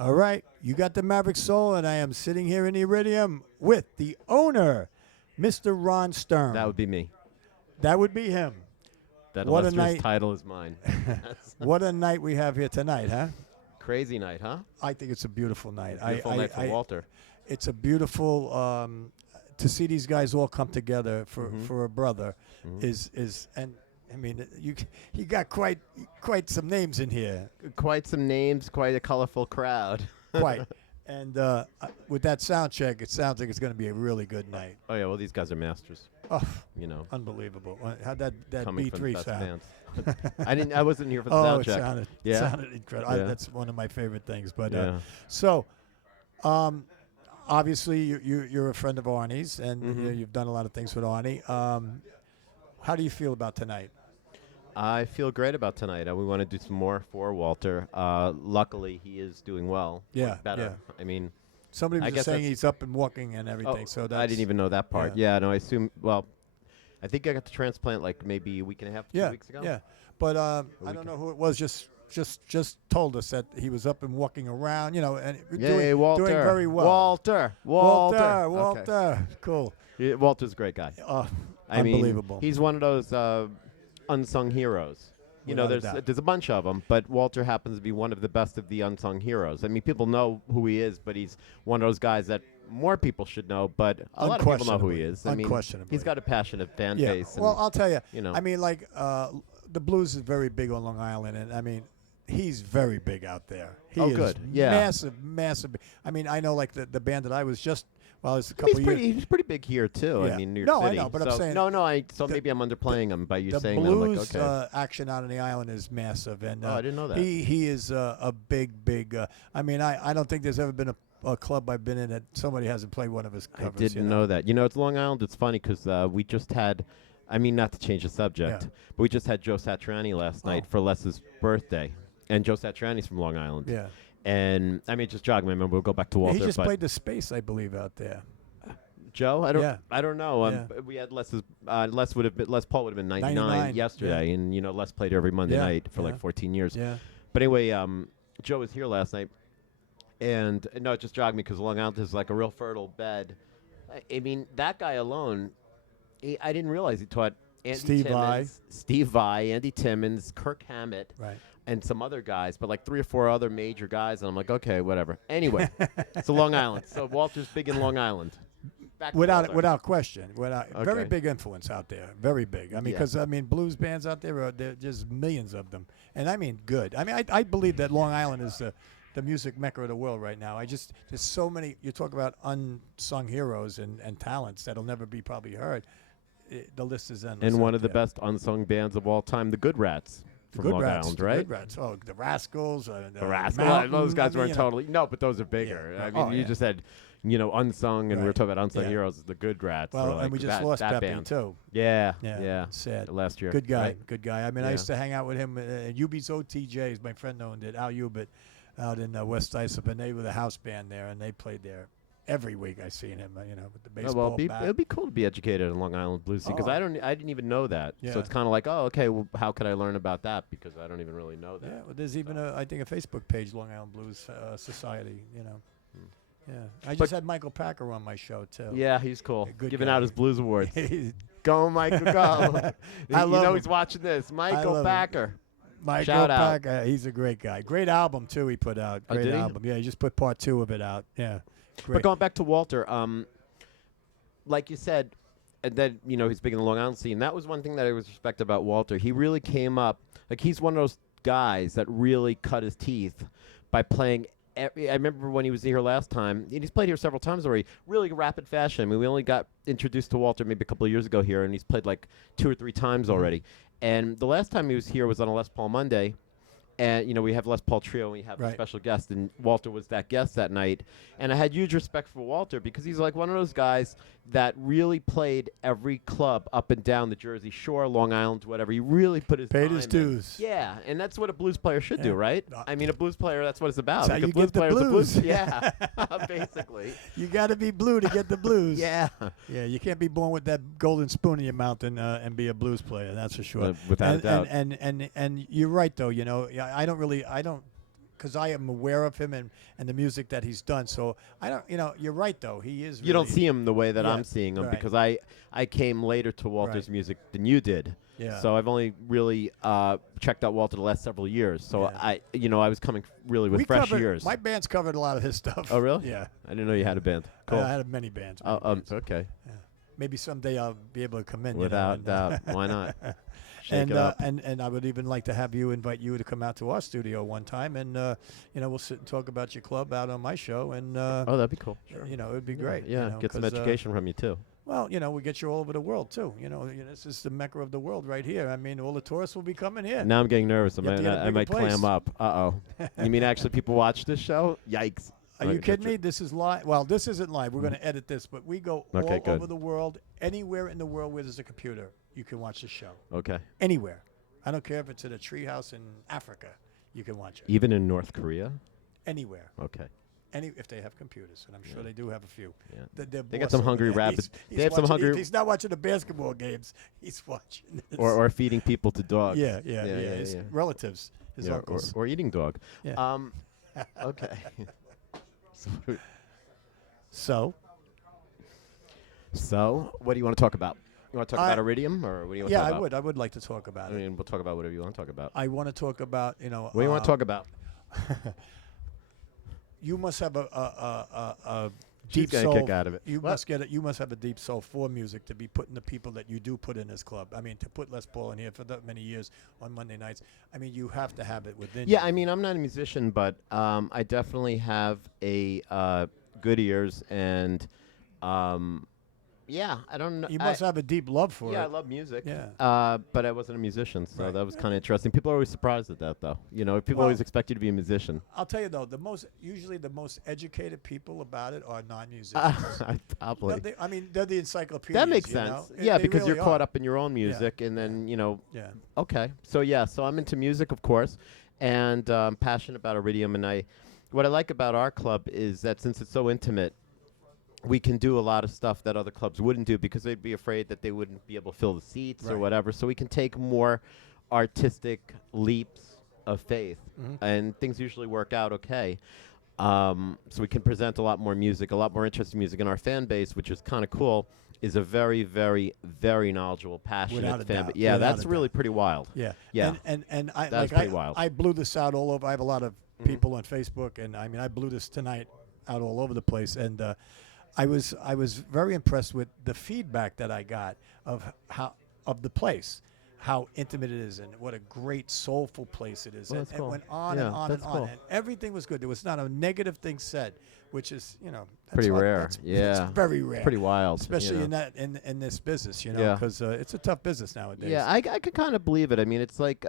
All right, you got the Maverick Soul, and I am sitting here in the Iridium with the owner, Mr. Ron Sturm. That would be me. That would be him. That What a illustrious night. title is mine. What a night we have here tonight, huh? Crazy night, huh? I think it's a beautiful night. Beautiful night for Walter. It's a beautiful to see these guys all come together for a brother is and I mean you got quite some names in here. Quite some names, quite a colorful crowd. Quite. And with that sound check, it sounds like it's going to be a really good night. Oh yeah, well these guys are masters. Oh, You know, unbelievable! How'd that coming from the B3 best sound? bands. I wasn't here for the Oh, sound it check. sounded incredible. Yeah. That's one of my favorite things. But Yeah. so, obviously you're a friend of Arnie's, and you've done a lot of things with Arnie. How do you feel about tonight? I feel great about tonight. We want to do some more for Walter. Luckily, he is doing well. Yeah, Better. yeah. I mean, Somebody I was guess just saying that's- he's up and walking and everything. So that's I didn't even know that part. yeah. Yeah, no, I assume. Well, I think I got the transplant like maybe a week and a half, 2 weeks ago. Yeah, but I don't know who it was. Just told us that he was up and walking around. You know, and Yay, Walter. doing very well. Walter. Walter. Cool. Yeah, Walter's a great guy. I mean, Unbelievable. he's one of those unsung heroes. You know, Without a doubt. there's a bunch of them, but Walter happens to be one of the best of the unsung heroes. I mean, people know who he is, but he's one of those guys that more people should know, but a lot of people know who he is. I mean, Unquestionably. he's got a passionate fan Yeah. base. Well, and, I'll tell you. you know. I mean, like the blues is very big on Long Island, and I mean, he's very big out there. He Oh, is good. Yeah. massive. I mean, I know like the band that I was just it's a couple years. he's pretty big here too. Yeah. I mean, New York No, I City. know, but I'm so, saying so the- maybe I'm underplaying him by you The saying that. I'm blues like, okay. action out on the island is massive, and I didn't know that. He is a big. I mean, I don't think there's ever been a club I've been in that somebody hasn't played one of his covers. I didn't know that. You know, it's Long Island. It's funny because we just had, I mean, not to change the subject, Yeah. but we just had Joe Satriani last night for Les's birthday. And Joe Satriani's from Long Island. Yeah. And, I mean, just jog my memory. We'll go back to Walter. He just but played the Space, I believe, out there. Joe? Yeah. I don't know. Yeah. We had Les Paul would have been 99 99, yesterday. yeah. And, you know, Les played every Monday Yeah, night for yeah. like 14 years. Yeah. But anyway, Joe was here last night, and no, it just jogged me because Long Island is like a real fertile bed. I mean, that guy alone, I didn't realize he taught Andy Steve Vai. Steve Vai, Andy Timmons, Kirk Hammett, Right. and some other guys, but like 3 or 4 other major guys, and I'm like, okay, whatever. Anyway, it's a Long Island, so Walter's big in Long Island. Back to Walter. Without question, very Okay. big influence out there, very big. I mean, Yeah. because blues bands out there, there's millions of them, and I mean, good. I mean, I believe that Long Island is the music mecca of the world right now. There's so many. You talk about unsung heroes and talents that'll never be probably heard. The list is endless. And one out of the there. best unsung bands of all time, the Good Rats. From Good Long Rats, Island, the right? Good Rats. Oh, the Rascals. The Rascals. Mountain, Those guys I mean, weren't you know. totally. No, but those are bigger. Yeah. I mean, Oh, you yeah. just had, you know, unsung, and we were Right. talking about unsung Yeah. heroes. The Good Rats. Well, or and like we just that, lost that Pepe band. too. Yeah, Yeah, yeah. sad. Last year. Good guy, right? good guy. I mean, I Yeah. used to hang out with him at Ubie's OTJs. My friend owned it, Al Ubit, out in West Islip, and they were the house band there, and they played there every week. I seen him, with the Oh, baseball well, bat. it'd be cool to be educated in Long Island blues because Oh. I didn't even know that. Yeah. So it's kind of like, oh, okay, well, how could I learn about that? Because I don't even really know that. Yeah, well, there's even I think a Facebook page, Long Island Blues Society. Yeah, I just had Michael Packer on my show too. Yeah, he's cool. Good Giving guy. out his blues awards. He's- Go, Michael, go. I you love know him. he's watching this. Michael love him. Packer. Michael Shout out. Packer, he's a great guy. Great album too. He put out. Oh, Great did he? album. Yeah, he just put part 2 of it out. Yeah, great. But going back to Walter, like you said, and then he's big in the Long Island scene. That was one thing that I was respect about Walter. He really came up like he's one of those guys that really cut his teeth by playing. I remember when he was here last time, and he's played here several times already. Really rapid fashion. I mean, we only got introduced to Walter maybe a couple of years ago here, and he's played like 2 or 3 times already. And the last time he was here was on a Les Paul Monday. And, we have Les Paul Trio, and we have a Right. special guest, and Walter was that guest that night. And I had huge respect for Walter because he's like one of those guys that really played every club up and down the Jersey Shore, Long Island, whatever. He really put his Paid time his in. dues. Yeah, and that's what a blues player should do, Yeah. right? I mean, a blues player, that's what it's about. That's Like how a you blues get the player is a blues. Yeah, basically. You got to be blue to get the blues. Yeah. Yeah, you can't be born with that golden spoon in your mouth and be a blues player. That's for sure. Without a doubt. And you're right though. I don't because I am aware of him and the music that he's done. So I don't, you're right though. He is. You don't really- see him the way that Yeah, I'm seeing him right. because I came later to Walter's Right. music than you did. Yeah. So I've only really checked out Walter the last several years. So Yeah. I was coming really with fresh ears. My band's covered a lot of his stuff. Oh, really? Yeah. I didn't know you had a band. Cool. I had many bands. many bands. Okay. Yeah. Maybe someday I'll be able to come in. Without doubt. Why not? Shake And it up. and I would even like to have you invite you to come out to our studio one time, and we'll sit and talk about your club out on my show, and Oh, that'd be cool. Sure. it'd be great. Yeah, get some 'cause, education from you too. Well, we get you all over the world too. This is the mecca of the world right here. I mean, all the tourists will be coming here. Now I'm getting nervous. You have to get a I bigger might place. clam up. You mean actually people watch this show? Yikes. Are you kidding me? This is live. Well, this isn't live. We're going to edit this, but we go Okay, all good. over the world. Anywhere in the world where there's a computer, you can watch the show. Okay. Anywhere. I don't care if it's at a treehouse in Africa. You can watch it. Even in North Korea? Anywhere. Okay. If they have computers, and I'm sure they do have a few. Yeah. Their They got boss some over hungry there, rabbits. he's They have some watching- hungry- If he's not watching the basketball games, he's watching this. Or feeding people to dogs. yeah. His relatives, his Yeah, uncles. or eating dog. Yeah. Okay. So, what do you want to talk about? You want to talk about Iridium, or what do you want to talk I about? would. I would like to talk about I it. mean, we'll talk about whatever you want to talk about. I want to talk about, What do you want to talk about? You must have a She's deep getting a soul. kick out of it. You What? must get it. You must have a deep soul for music to be putting the people that you do put in this club. I mean, to put Les Paul in here for that many years on Monday nights. I mean, you have to have it within. Yeah, you. I mean, I'm not a musician, but I definitely have a good ears, and yeah, I don't know. You must have a deep love for Yeah, I it. love music. Yeah. But I wasn't a musician, so Right. that was kind of interesting. People are always surprised at that, though. People always Well- expect you to be a musician. I'll tell you though, usually the most educated people about it are non-musicians. Probably. They're the encyclopedias. That makes you know? sense. They Yeah, because really you're caught are. up in your own music, and then Yeah. Okay, so I'm into music, of course, and I'm passionate about Iridium. And what I like about our club is that since it's so intimate, we can do a lot of stuff that other clubs wouldn't do because they'd be afraid that they wouldn't be able to fill the seats or Right. whatever. So we can take more artistic leaps of faith, Mhm. and things usually work out okay. So we can present a lot more music, a lot more interesting music, and our fan base, which is kind of cool, is a very, very, very knowledgeable, passionate Without a fan doubt. base. Yeah, Without that's a really doubt. pretty wild. Yeah. Yeah. And I That was like pretty wild. I blew this out all over. I have a lot of Mhm. people on Facebook, and I blew this tonight out all over the place. And I was very impressed with the feedback that I got of the place, how intimate it is, and what a great soulful place it is. Well, And that's it cool. went on Yeah, and on and that's on, cool. and everything was good. There was not a negative thing said, which is that's Pretty hard- rare. That's Yeah. very rare. Pretty wild. Especially in this business, Yeah. because it's a tough business nowadays. Yeah, I could kind of believe it. I mean, it's like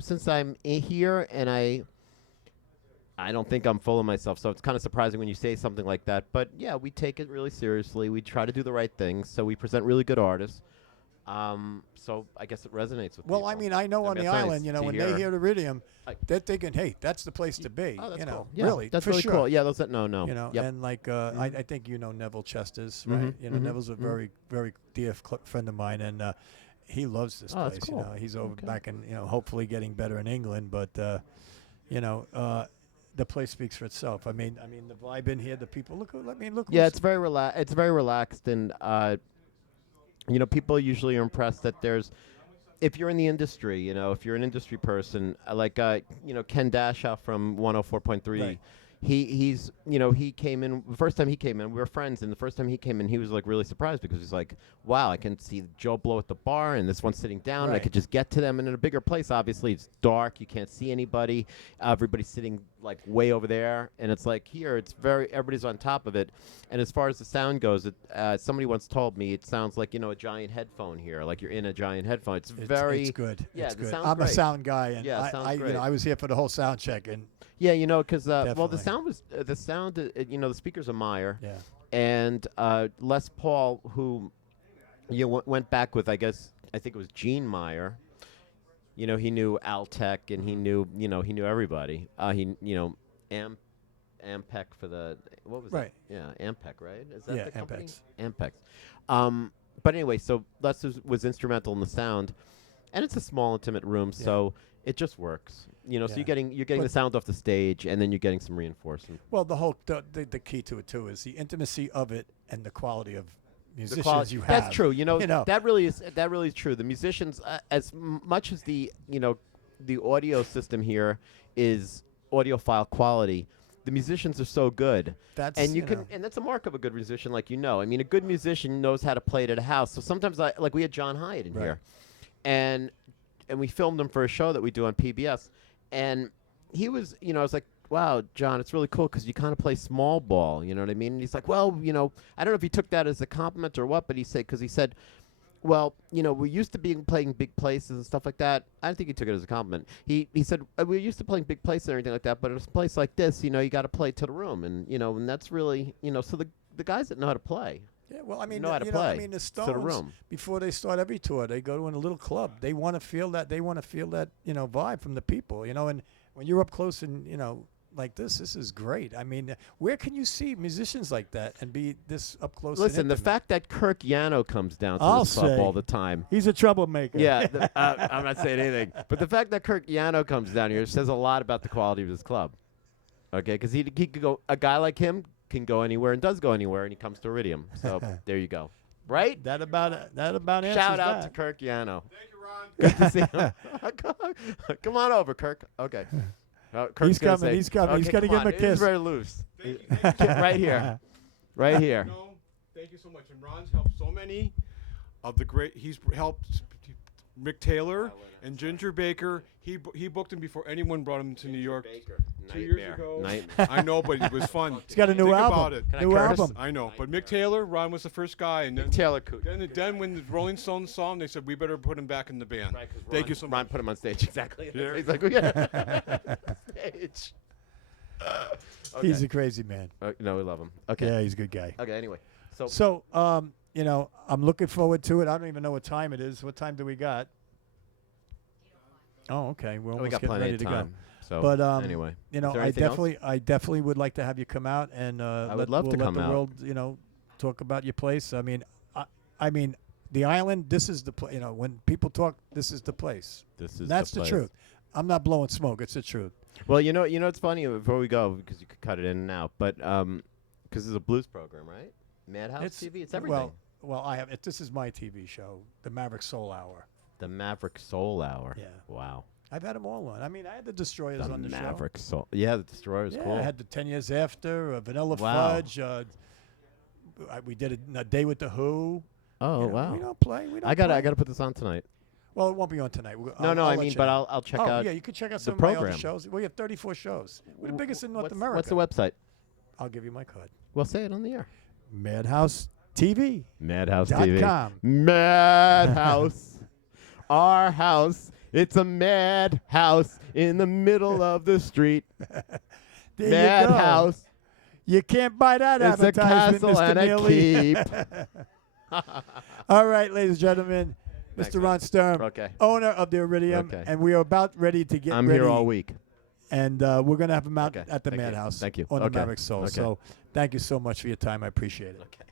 since I'm here and I don't think I'm full of myself, so it's kind of surprising when you say something like that. But yeah, we take it really seriously. We try to do the right things, so we present really good artists. So I guess it resonates with Well, people. I mean, I know on mean, the that's nice island, to when hear. they hear Iridium, I- they're thinking, hey, that's the place to be. Oh, that's cool. Yeah, Really, that's for really sure. cool. Yeah, those no. Yep. And like I think Neville Chester's, Mhm, right? mhm, Neville's a mhm. very, very dear friend of mine, and he loves this Oh, that's place. cool. He's over Okay. back in, hopefully getting better in England, but the place speaks for itself. I mean, the vibe in here, the people. Look. Yeah, who's- it's very It's very relaxed, and people usually are impressed that there's. If you're in the industry, if you're an industry person, like Ken Dashow from 104.3, Right. he came in the first time he came in. We were friends, and the first time he came in, he was like really surprised because he's like, "Wow, I can see Joe Blow at the bar, and this one's sitting down, and I Right. could just get to them." And in a bigger place, obviously, it's dark, you can't see anybody. Everybody's sitting like way over there, and it's like here, everybody's on top of it. And as far as the sound goes, somebody once told me it sounds like a giant headphone here, like you're in a giant headphone. It's very It's good. Yeah, it's the good. sound's I'm a great. sound guy, and Yeah, it sounds I great. I was here for the whole sound check, and Yeah, because well, the Definitely. sound was the speakers are Maher, yeah. and Les Paul, who went back with, I think it was Gene Meyer. He knew Altec, and he knew everybody. Ampec for the what was Right. that? Yeah, Ampec, right? Is that Yeah, the company? Ampex. Ampex. But anyway, so Les was instrumental in the sound, and it's a small, intimate room, Yeah. so It just works. So Yeah. you're getting the sound off the stage, and then you're getting some reinforcement. Well, the key to it too is the intimacy of it and the quality of musicians you have. That's true. know. That really is true. The musicians, much as the audio system here is audiophile quality, the musicians are so good. That's And that's a mark of a good musician, like I mean, a good musician knows how to play it at a house. So sometimes we had John Hyatt in here, and we filmed him for a show that we do on PBS, and he was, I was like, wow, John, it's really cool because you kind of play small ball, you know what I mean? And he's like, well, I don't know if he took that as a compliment or what, but he said, well, we're used to playing big places and stuff like that. I don't think he took it as a compliment. He said, we're used to playing big places and everything like that, but in a place like this, you got to play to the room, and and that's really, so the guys that know how to play. Yeah, well, I mean, know how to play I mean, the Stones, to the room. Before they start every tour, they go to a little club. They want to feel that. They want to feel that, vibe from the people, And when you're up close and like this is great. I mean, where can you see musicians like that and be this up close? Listen, and the intimate? fact that Kirk Yano comes down to I'll this club say. all the time. He's a troublemaker. Yeah, I'm not saying anything, but the fact that Kirk Yano comes down here says a lot about the quality of this club. Okay, because he could go. A guy like him can go anywhere and does go anywhere, and he comes to Iridium. So there you go. Right? That about answers Shout out that. to Kirk Yano. Thank you, Ron. Good to see him. Come on over, Kirk. Okay. Kirk's He's gonna coming. say, He's coming. He's okay, gonna come give him a on. kiss. He's very loose. Thank you. Right here. Right here. No, thank you so much. And Ron's helped so many of the great. He's helped Mick Taylor and Ginger Baker. He booked him before anyone brought him to New York 2 years ago. Nightmare. I know, but it was fun. He's got a new Think album. about it. Can I New curse? album. I know, but Mick Taylor, Ron was the first guy, and then Taylor Coot. then when the Rolling Stones saw him, they said we better put him back in the band. Thank you so much. Ron put him on stage. Exactly. Yeah. He's like, stage. He's a crazy man. No, we love him. Okay. Yeah, he's a good guy. Okay. Anyway, So, I'm looking forward to it. I don't even know what time it is. What time do we got? Oh, okay. We're we almost got getting plenty ready of to time. go. So, But anyway, I Is there anything else? definitely would like to have you come out and would love to let come the out. world, talk about your place. I mean, I mean, the island. This is the place. When people talk, this is the place. This is That's the the place. truth. I'm not blowing smoke. It's the truth. Well, it's funny before we go because you could cut it in and out, but because it's a blues program, right? Madhouse TV. It's everything. Well, I have it. This is my TV show, the Maverick Soul Hour. The Maverick Soul Hour. Yeah. Wow. I've had them all on. I mean, I had the Destroyers The on the Maverick Soul. Yeah, the Destroyer's show. cool. Yeah, I had the 10 Years After, Vanilla Wow. Fudge. We did a Day with the Who. Oh, wow. We don't play. We don't I got play. to put this on tonight. Well, it won't be on tonight. No, I let mean, you but know. I'll check Oh, out. yeah, you can check out the some of my other program. shows. We have 34 shows. We're the biggest in North what's, America. What's the website? I'll give you my card. Well, say it on the air. Madhouse TV. Madhouse Dot TV. com. Madhouse. Our house. It's a madhouse in the middle of the street. There you go. Madhouse. You can't buy that It's a advertisement, castle Mr. and a Neely. keep. All right, ladies and gentlemen, Thanks, Mr. Ron Sturm, Okay. owner of the Iridium, Okay. and we are about ready to get I'm ready. here all week. And we're going to have him out Okay. at the Thank you. Madhouse Thank you. on the Okay. Maverick Soul. Okay. So thank you so much for your time. I appreciate it. Okay.